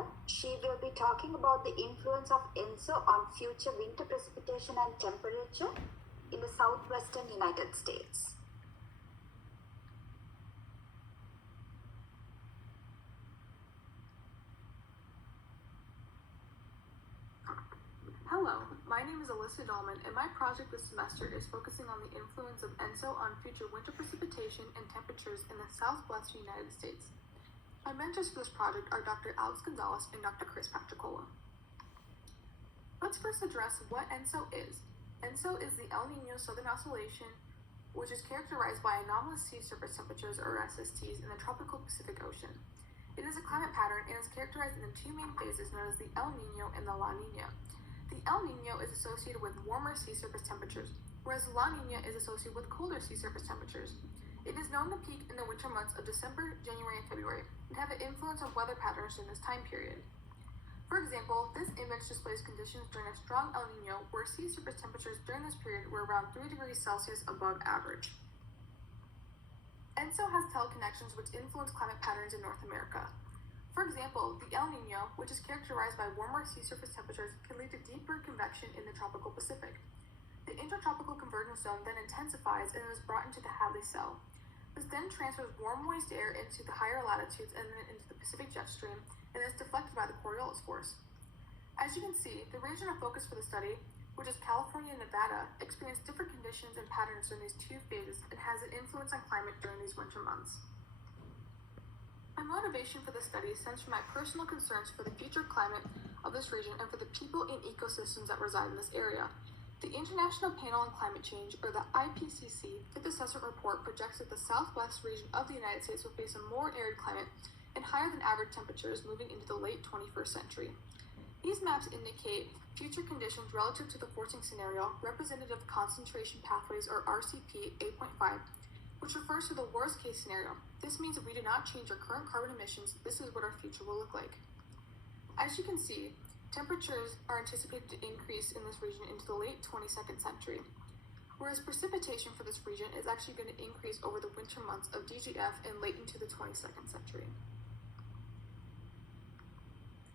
everyone. She will be talking about the influence of ENSO on future winter precipitation and temperature in the southwestern United States. Hello, my name is Alyssa Dahlman, and my project this semester is focusing on the influence of ENSO on future winter precipitation and temperatures in the southwest United States. My mentors for this project are Dr. Alex Gonzalez and Dr. Chris Patricola. Let's first address what ENSO is. ENSO is the El Niño Southern Oscillation, which is characterized by anomalous sea surface temperatures, or SSTs, in the tropical Pacific Ocean. It is a climate pattern and is characterized in two main phases known as the El Niño and the La Niña. The El Niño is associated with warmer sea surface temperatures, whereas La Niña is associated with colder sea surface temperatures. It is known to peak in the winter months of December, January, and February, and have an influence on weather patterns during this time period. For example, this image displays conditions during a strong El Niño, where sea surface temperatures during this period were around 3 degrees Celsius above average. ENSO has teleconnections which influence climate patterns in North America. For example, the El Niño, which is characterized by warmer sea surface temperatures, can lead to deeper convection in the tropical Pacific. The intertropical convergence zone then intensifies and is brought into the Hadley cell. This then transfers warm moist air into the higher latitudes and then into the Pacific jet stream, and is deflected by the Coriolis force. As you can see, the region of focus for the study, which is California and Nevada, experienced different conditions and patterns during these two phases and has an influence on climate during these winter months. My motivation for this study stems from my personal concerns for the future climate of this region and for the people and ecosystems that reside in this area. The International Panel on Climate Change, or the IPCC, Fifth Assessment Report projects that the southwest region of the United States will face a more arid climate and higher than average temperatures moving into the late 21st century. These maps indicate future conditions relative to the forcing scenario, representative concentration pathways, or RCP 8.5, which refers to the worst case scenario. This means if we do not change our current carbon emissions, this is what our future will look like. As you can see, temperatures are anticipated to increase in this region into the late 22nd century, whereas precipitation for this region is actually going to increase over the winter months of DGF and late into the 22nd century.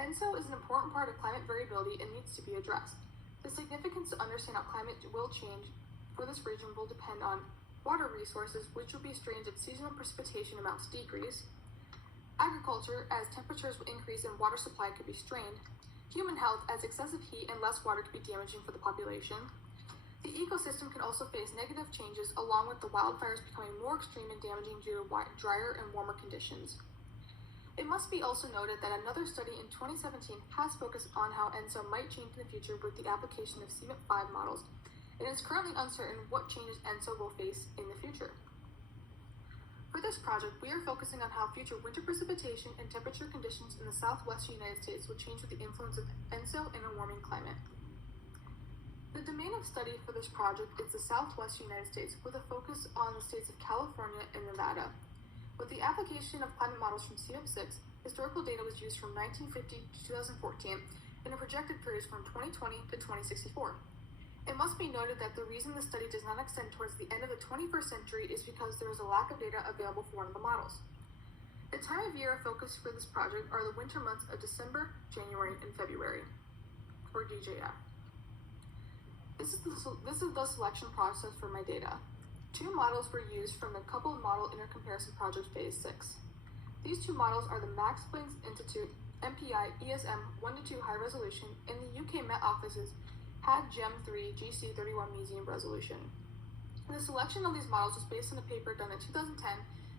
ENSO is an important part of climate variability and needs to be addressed. The significance to understand how climate will change for this region will depend on water resources, which will be strained as seasonal precipitation amounts decrease, agriculture, as temperatures will increase and water supply could be strained, human health, as excessive heat and less water could be damaging for the population. The ecosystem can also face negative changes, along with the wildfires becoming more extreme and damaging due to drier and warmer conditions. It must be also noted that another study in 2017 has focused on how ENSO might change in the future with the application of CMIP 5 models. It is currently uncertain what changes ENSO will face in the future. For this project, we are focusing on how future winter precipitation and temperature conditions in the southwest United States will change with the influence of ENSO and a warming climate. The domain of study for this project is the southwest United States, with a focus on the states of California and Nevada. With the application of climate models from CMIP 6, historical data was used from 1950 to 2014, and a projected periods from 2020 to 2064. It must be noted that the reason the study does not extend towards the end of the 21st century is because there is a lack of data available for one of the models. The time of year of focus for this project are the winter months of December, January, and February, or DJF. This is the selection process for my data. 2 models were used from the Coupled Model Intercomparison Project Phase 6. These 2 models are the Max Planck Institute MPI ESM 1:2 high resolution and the UK Met Office's had GEM 3 GC31 medium resolution. The selection of these models was based on a paper done in 2010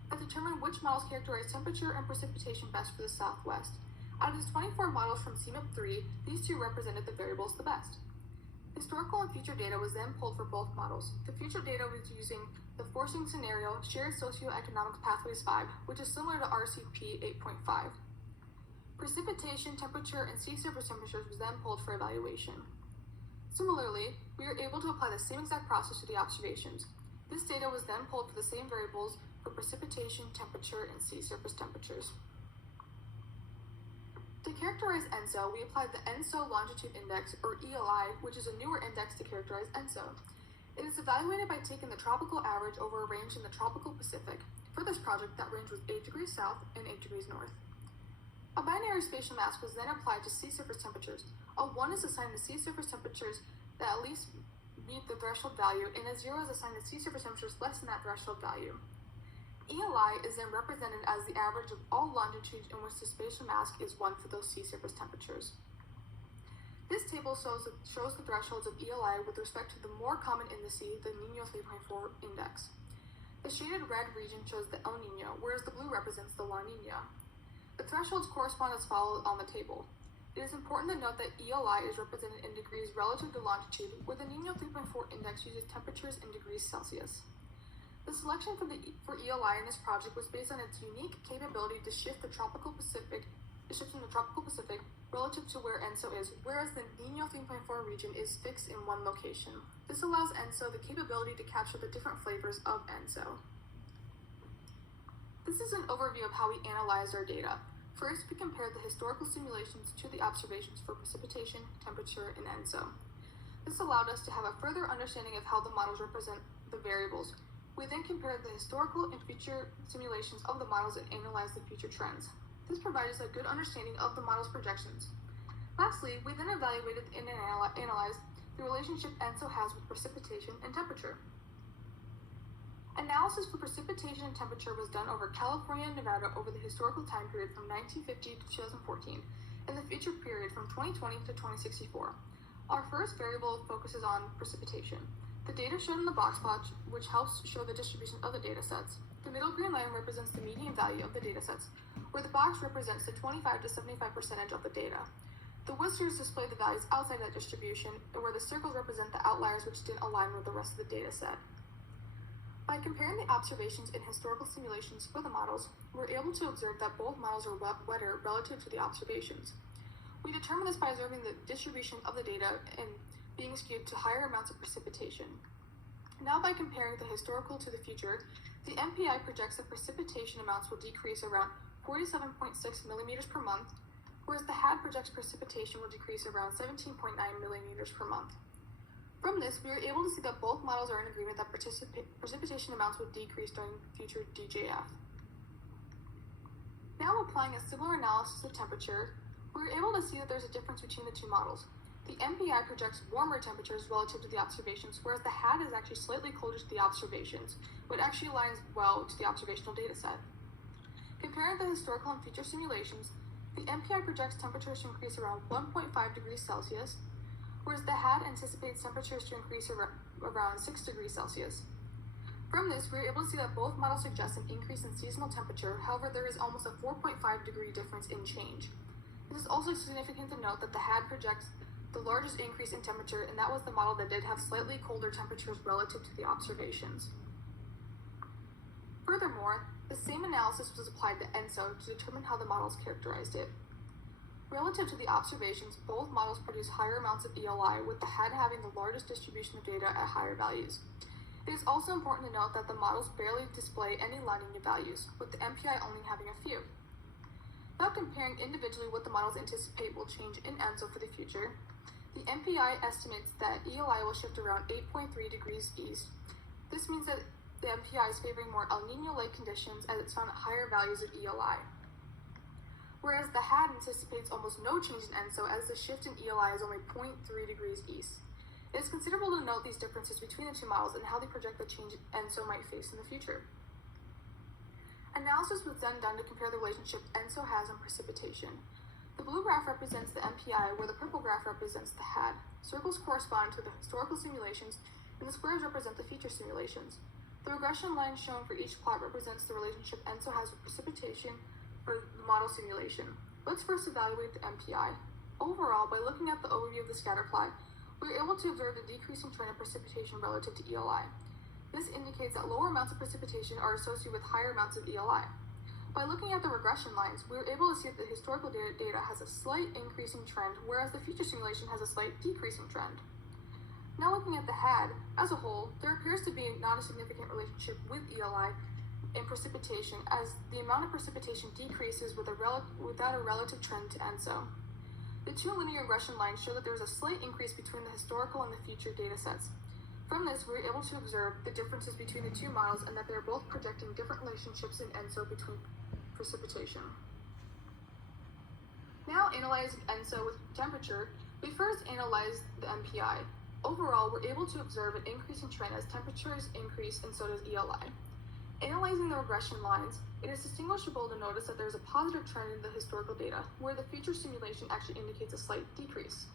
that determined which models characterize temperature and precipitation best for the Southwest. Out of these 24 models from CMIP 3, these 2 represented the variables the best. Historical and future data was then pulled for both models. The future data was using the forcing scenario Shared Socioeconomic Pathways 5, which is similar to RCP 8.5. Precipitation, temperature, and sea surface temperatures was then pulled for evaluation. Similarly, we were able to apply the same exact process to the observations. This data was then pulled for the same variables for precipitation, temperature, and sea surface temperatures. To characterize ENSO, we applied the ENSO Longitude Index, or ELI, which is a newer index to characterize ENSO. It is evaluated by taking the tropical average over a range in the tropical Pacific. For this project, that range was 8 degrees south and 8 degrees north. A binary spatial mask was then applied to sea surface temperatures. A 1 is assigned to sea surface temperatures that at least meet the threshold value, and a 0 is assigned to sea surface temperatures less than that threshold value. ELI is then represented as the average of all longitudes in which the spatial mask is 1 for those sea surface temperatures. This table shows the thresholds of ELI with respect to the more common in the sea, the Niño 3.4 index. The shaded red region shows the El Niño, whereas the blue represents the La Niña. The thresholds correspond as follows on the table. It is important to note that ELI is represented in degrees relative to longitude, where the Niño 3.4 index uses temperatures in degrees Celsius. The selection for ELI in this project was based on its unique capability to shift in the tropical Pacific relative to where ENSO is, whereas the Niño 3.4 region is fixed in one location. This allows ENSO the capability to capture the different flavors of ENSO. This is an overview of how we analyzed our data. First, we compared the historical simulations to the observations for precipitation, temperature, and ENSO. This allowed us to have a further understanding of how the models represent the variables. We then compared the historical and future simulations of the models and analyzed the future trends. This provides us a good understanding of the model's projections. Lastly, we then evaluated and analyzed the relationship ENSO has with precipitation and temperature. Analysis for precipitation and temperature was done over California and Nevada over the historical time period from 1950 to 2014, and the future period from 2020 to 2064. Our first variable focuses on precipitation. The data shown in the box plot, which helps show the distribution of the data sets. The middle green line represents the median value of the data sets, where the box represents the 25 to 75% of the data. The whiskers display the values outside that distribution, and where the circles represent the outliers which didn't align with the rest of the data set. By comparing the observations and historical simulations for the models, we're able to observe that both models are wetter relative to the observations. We determine this by observing the distribution of the data and being skewed to higher amounts of precipitation. Now, by comparing the historical to the future, the MPI projects that precipitation amounts will decrease around 47.6 millimeters per month, whereas the HAD projects precipitation will decrease around 17.9 millimeters per month. From this, we were able to see that both models are in agreement that precipitation amounts will decrease during future DJF. Now, applying a similar analysis of temperature, we were able to see that there's a difference between the two models. The MPI projects warmer temperatures relative to the observations, whereas the HAD is actually slightly colder to the observations, but actually aligns well to the observational data set. Comparing the historical and future simulations, the MPI projects temperatures to increase around 1.5 degrees Celsius, whereas the HAD anticipates temperatures to increase around 6 degrees Celsius. From this, we were able to see that both models suggest an increase in seasonal temperature, however, there is almost a 4.5 degree difference in change. It is also significant to note that the HAD projects the largest increase in temperature, and that was the model that did have slightly colder temperatures relative to the observations. Furthermore, the same analysis was applied to ENSO to determine how the models characterized it. Relative to the observations, both models produce higher amounts of ELI, with the HAD having the largest distribution of data at higher values. It is also important to note that the models barely display any La Niña values, with the MPI only having a few. Now, comparing individually what the models anticipate will change in ENSO for the future, the MPI estimates that ELI will shift around 8.3 degrees east. This means that the MPI is favoring more El Niño-like conditions as it's found at higher values of ELI. Whereas the HAD anticipates almost no change in ENSO as the shift in ELI is only 0.3 degrees east. It is considerable to note these differences between the two models and how they project the change ENSO might face in the future. Analysis was then done to compare the relationship ENSO has on precipitation. The blue graph represents the MPI, where the purple graph represents the HAD. Circles correspond to the historical simulations, and the squares represent the future simulations. The regression line shown for each plot represents the relationship ENSO has with precipitation for the model simulation. Let's first evaluate the MPI. Overall, by looking at the overview of the scatter plot, we were able to observe the decreasing trend of precipitation relative to ELI. This indicates that lower amounts of precipitation are associated with higher amounts of ELI. By looking at the regression lines, we were able to see that the historical data has a slight increasing trend, whereas the future simulation has a slight decreasing trend. Now, looking at the HAD as a whole, there appears to be not a significant relationship with ELI and precipitation, as the amount of precipitation decreases without a relative trend to ENSO. The two linear regression lines show that there is a slight increase between the historical and the future data sets. From this, we were able to observe the differences between the two models and that they are both projecting different relationships in ENSO between precipitation. Now analyzing ENSO with temperature, we first analyzed the MPI. Overall, we're able to observe an increasing trend as temperatures increase and so does ELI. Analyzing the regression lines, it is distinguishable to notice that there is a positive trend in the historical data, where the future simulation actually indicates a slight decrease.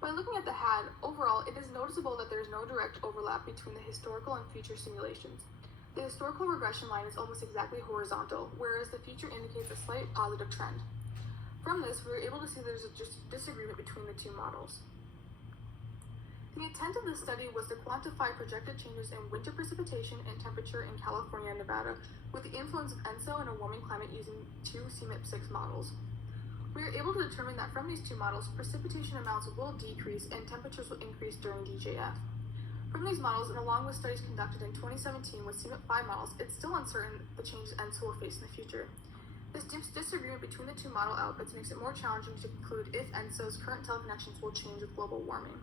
By looking at the HAD, overall, it is noticeable that there is no direct overlap between the historical and future simulations. The historical regression line is almost exactly horizontal, whereas the future indicates a slight positive trend. From this, we were able to see there's a disagreement between the two models. The intent of this study was to quantify projected changes in winter precipitation and temperature in California and Nevada with the influence of ENSO in a warming climate using two CMIP-6 models. We were able to determine that from these two models, precipitation amounts will decrease and temperatures will increase during DJF. From these models, and along with studies conducted in 2017 with CMIP-5 models, it's still uncertain the changes ENSO will face in the future. This disagreement between the two model outputs makes it more challenging to conclude if ENSO's current teleconnections will change with global warming.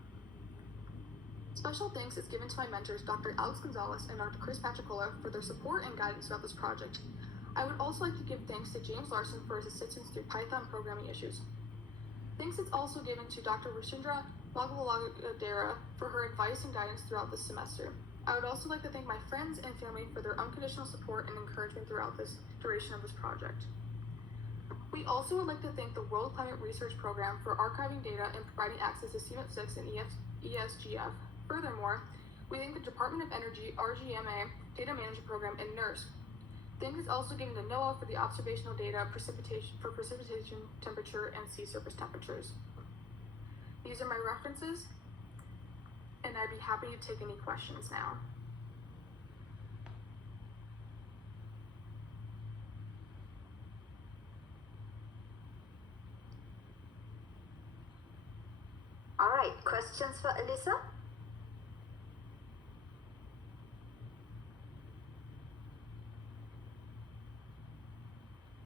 Special thanks is given to my mentors, Dr. Alex Gonzalez and Dr. Chris Patricola, for their support and guidance throughout this project. I would also like to give thanks to James Larson for his assistance through Python programming issues. Thanks is also given to Dr. Rashindra Bhagavaladera for her advice and guidance throughout this semester. I would also like to thank my friends and family for their unconditional support and encouragement throughout this duration of this project. We also would like to thank the World Climate Research Program for archiving data and providing access to CMIP-6 and ESGF. Furthermore, we thank the Department of Energy, RGMA, Data Management Program, and NERSC. Thanks is also given to NOAA for the observational data for precipitation, temperature, and sea surface temperatures. These are my references, and I'd be happy to take any questions now. All right, questions for Alyssa?